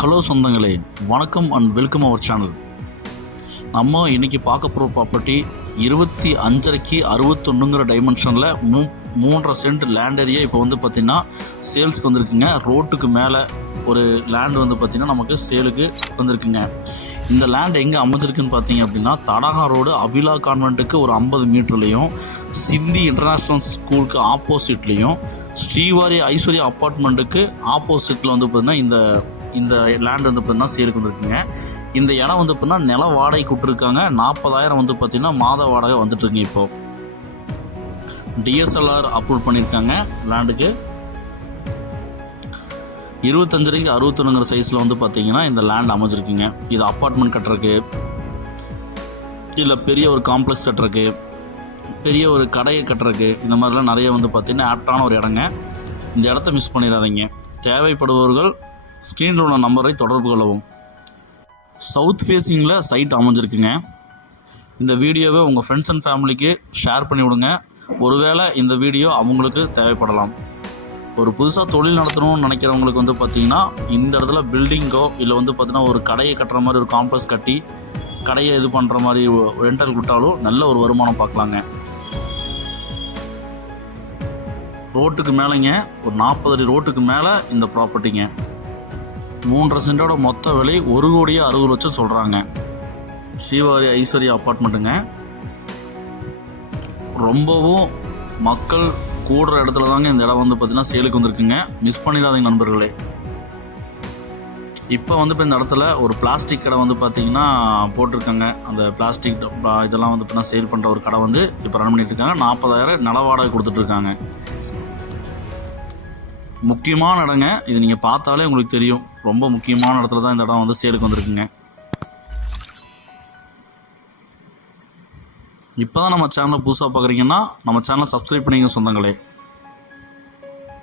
Hello சொந்தங்களே வணக்கம் and welcome our channel நம்ம இன்றைக்கி பார்க்க போகிற ப்ராப்பர்ட்டி இருபத்தி அஞ்சரைக்கு அறுபத்தொன்னுங்கிற டைமென்ஷனில் மூ மூன்றரை சென்ட் லேண்ட் ஏரியா இப்போ வந்து பார்த்திங்கன்னா சேல்ஸ்க்கு வந்திருக்குங்க. ரோட்டுக்கு மேலே ஒரு லேண்டு வந்து பார்த்திங்கன்னா நமக்கு சேலுக்கு வந்திருக்குங்க. இந்த லேண்ட் எங்கே அமைஞ்சிருக்குன்னு பார்த்தீங்க அப்படின்னா தடகா ரோடு அபிலா கான்வெண்ட்டுக்கு ஒரு ஐம்பது மீட்டர்லேயும் சிந்தி இன்டர்நேஷ்னல் ஸ்கூலுக்கு ஆப்போசிட்லேயும் ஸ்ரீவாரி ஐஸ்வர்யா அப்பார்ட்மெண்ட்டுக்கு ஆப்போசிட்டில் வந்து பார்த்திங்கன்னா இந்த இந்த லேண்ட் வந்து பார்த்தீங்கன்னா சேலுக்கு வந்துருக்குங்க. இந்த இடம் வந்து பார்த்தீங்கன்னா நில வாடகைக்கு விட்டுருக்காங்க நாற்பதாயிரம் வந்து பார்த்தீங்கன்னா மாத வாடகை வந்துட்டுருங்க இப்போது டிஎஸ்எல்ஆர் அப்ரூவ் பண்ணியிருக்காங்க லேண்டுக்கு இருபத்தஞ்சரைக்கு அறுபத்தொன்னுங்கிற சைஸில் வந்து பார்த்தீங்கன்னா இந்த லேண்ட் அமைஞ்சிருக்குங்க. இது அப்பார்ட்மெண்ட் கட்டுறக்கு இல்லை பெரிய ஒரு காம்ப்ளெக்ஸ் கட்டுறதுக்கு பெரிய ஒரு கடையை கட்டுறதுக்கு இந்த மாதிரிலாம் நிறைய வந்து பார்த்திங்கன்னா ஆப்டான ஒரு இடங்க. இந்த இடத்த மிஸ் பண்ணிடாதீங்க. தேவைப்படுபவர்கள் ஸ்க்ரீனில் உள்ள நம்பரை தொடர்பு கொள்ளவும். சவுத் ஃபேஸிங்கில் சைட் அமைஞ்சிருக்குங்க. இந்த வீடியோவை உங்கள் ஃப்ரெண்ட்ஸ் அண்ட் ஃபேமிலிக்கு ஷேர் பண்ணி விடுங்க ஒருவேளை இந்த வீடியோ அவங்களுக்கு தேவைப்படலாம். ஒரு புதுசாக தொழில் நடத்தணும்னு நினைக்கிறவங்களுக்கு வந்து பார்த்திங்கன்னா இந்த இடத்துல பில்டிங்கோ இல்லை வந்து பார்த்திங்கன்னா ஒரு கடையை கட்டுற மாதிரி ஒரு காம்ப்ளெக்ஸ் கட்டி கடையை இது பண்ணுற மாதிரி ரெண்டல் விட்டாலும் நல்ல ஒரு வருமானம் பார்க்கலாங்க. ரோட்டுக்கு மேலேங்க ஒரு நாற்பது அடி ரோட்டுக்கு மேலே இந்த ப்ராப்பர்ட்டிங்க மூன்றரை சென்டோட மொத்த விலை ஒரு கோடியே அறுபது லட்சம் சொல்கிறாங்க ஸ்ரீவாரி ஐஸ்வர்யா அப்பார்ட்மெண்ட்டுங்க ரொம்பவும் மக்கள் கூடுற இடத்துல தாங்க இந்த இடம் வந்து பார்த்தீங்கன்னா சேலுக்கு வந்திருக்குங்க. மிஸ் பண்ணிடாதீங்க நண்பர்களே. இப்போ வந்து இப்போ இந்த இடத்துல ஒரு பிளாஸ்டிக் கடை வந்து பார்த்தீங்கன்னா போட்டிருக்காங்க. அந்த பிளாஸ்டிக் டப்பா இதெல்லாம் வந்து பார்த்தீங்கன்னா சேல் பண்ணுற ஒரு கடை வந்து இப்போ ரன் பண்ணிட்டுருக்காங்க நாற்பதாயிரம் நில வாடகை கொடுத்துட்ருக்காங்க. முக்கியமான இடங்க. இது நீங்கள் பார்த்தாலே உங்களுக்கு தெரியும். ரொம்ப முக்கியமான இடத்துல தான் இந்த இடம் வந்து சேலுக்கு வந்திருக்குங்க. இப்போ தான் நம்ம சேனலை புதுசாக பார்க்குறீங்கன்னா நம்ம சேனலை சப்ஸ்கிரைப் பண்ணிங்க சொந்தங்களே.